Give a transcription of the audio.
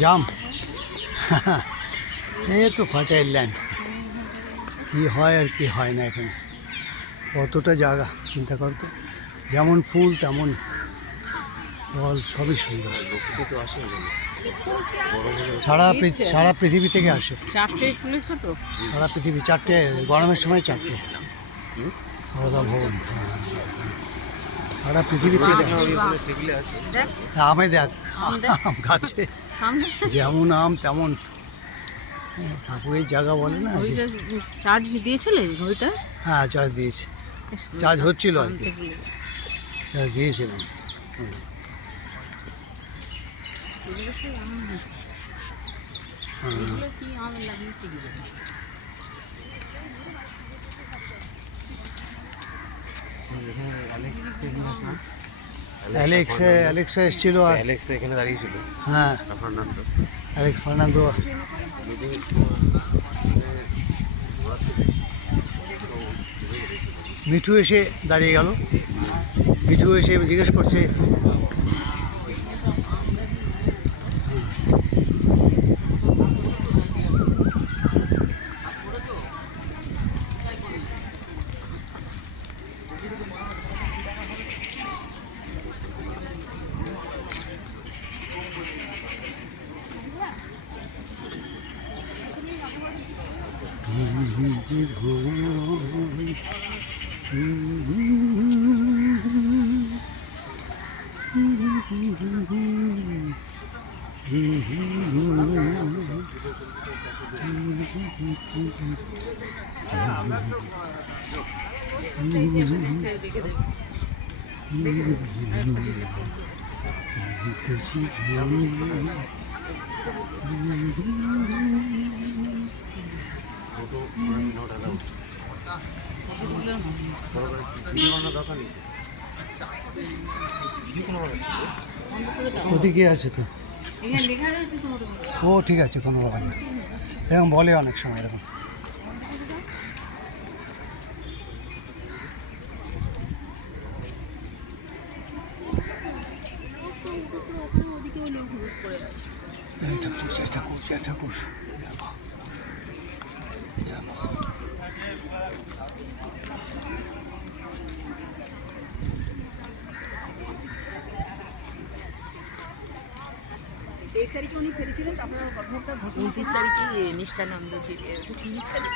জাম এই তো fertile land, কী হয় আর কি হয় না এখানে, কতটা জায়গা চিন্তা করো তো, যেমন ফুল তেমন ফল, সবই সুন্দর। সারা পৃথিবী থেকে আসে, সারা পৃথিবী, চারটে গরমের সময় চারটে আলাদা ভবন, সারা পৃথিবী থেকে আসে। আমে দেখ গাছে যেমন আম তেমন ঠাকুরের জায়গা বলে না। চার্জ দিয়েছিলে ঘড়িটা? হ্যাঁ চার্জ দিয়েছে, চার্জ হচ্ছিল আর কি, চার্জ দিয়েছিলাম। অ্যালেক্সা এসেছিল, আর এখানে দাঁড়িয়েছিল। হ্যাঁ অ্যালেক্স ফার্নান্দো, মিঠু এসে দাঁড়িয়ে গেল, মিঠু এসে জিজ্ঞেস করছে ওদিকে আছে তো, ও ঠিক আছে, কোনো ব্যাপার না, এরকম বলে অনেক সময় এরকম। ঠাকুর এই তারিখে উনি ফেলেছিলেন, তারপরে 29 তারিখে নিষ্ঠানন্দজি, 30 তারিখ।